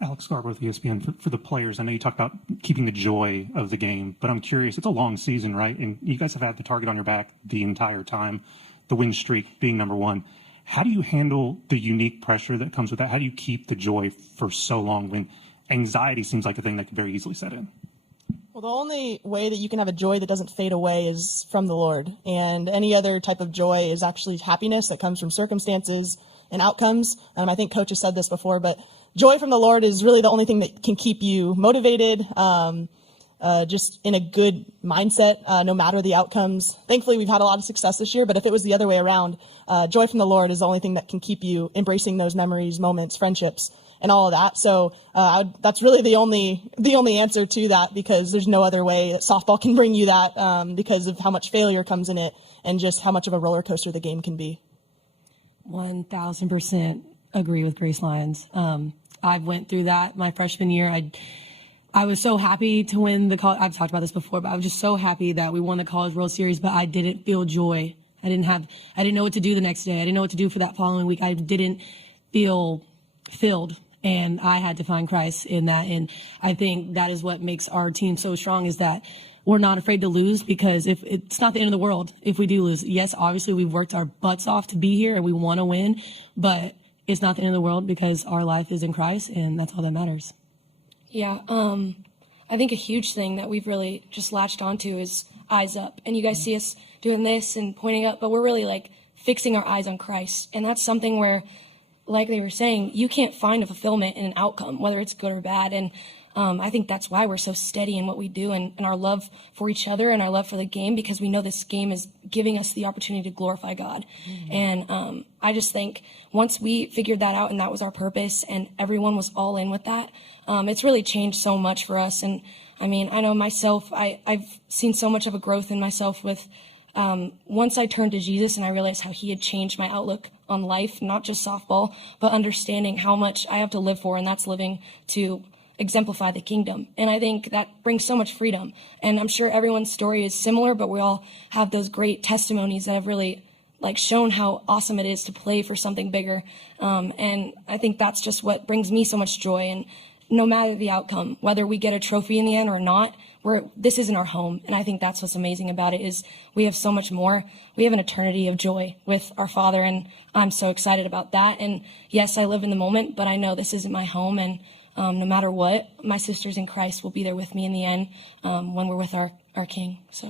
Alex Garber with ESPN. For the players, I know you talked about keeping the joy of the game, but I'm curious, it's a long season, right? And you guys have had the target on your back the entire time, the win streak being number one. How do you handle the unique pressure that comes with that? How do you keep the joy for so long when anxiety seems like a thing that could very easily set in? Well, the only way that you can have a joy that doesn't fade away is from the Lord. And any other type of joy is actually happiness that comes from circumstances and outcomes. I think Coach has said this before, but joy from the Lord is really the only thing that can keep you motivated, just in a good mindset, no matter the outcomes. Thankfully, we've had a lot of success this year, but if it was the other way around, joy from the Lord is the only thing that can keep you embracing those memories, moments, friendships, and all of that. So that's really the only answer to that, because there's no other way that softball can bring you that, because of how much failure comes in it and just how much of a roller coaster the game can be. 1,000% agree with Grace Lyons. I went through that my freshman year. I was so happy to win the college. I've talked about this before, but I was just so happy that we won the College World Series, but I didn't feel joy. I didn't know what to do the next day. I didn't know what to do for that following week. I didn't feel filled, and I had to find Christ in that. And I think that is what makes our team so strong, is that we're not afraid to lose, because if it's not the end of the world if we do lose. Yes, obviously we've worked our butts off to be here and we want to win, but it's not the end of the world because our life is in Christ, and that's all that matters. Yeah, I think a huge thing that we've really just latched onto is eyes up. And you guys see us doing this and pointing up, but we're really like fixing our eyes on Christ. And that's something where, like they were saying, you can't find a fulfillment in an outcome, whether it's good or bad. And I think that's why we're so steady in what we do, and our love for each other and our love for the game, because we know this game is giving us the opportunity to glorify God. Mm-hmm. And I just think once we figured that out and that was our purpose and everyone was all in with that, it's really changed so much for us. And I mean, I know myself, I've seen so much of a growth in myself with once I turned to Jesus and I realized how he had changed my outlook on life, not just softball, but understanding how much I have to live for, and that's living to exemplify the kingdom. And I think that brings so much freedom. And I'm sure everyone's story is similar, but we all have those great testimonies that have really shown how awesome it is to play for something bigger. And I think that's just what brings me so much joy. And no matter the outcome, whether we get a trophy in the end or not, this isn't our home. And I think that's what's amazing about it, is we have so much more. We have an eternity of joy with our Father, and I'm so excited about that. And yes, I live in the moment, but I know this isn't my home. And no matter what, my sisters in Christ will be there with me in the end, when we're with our King. So.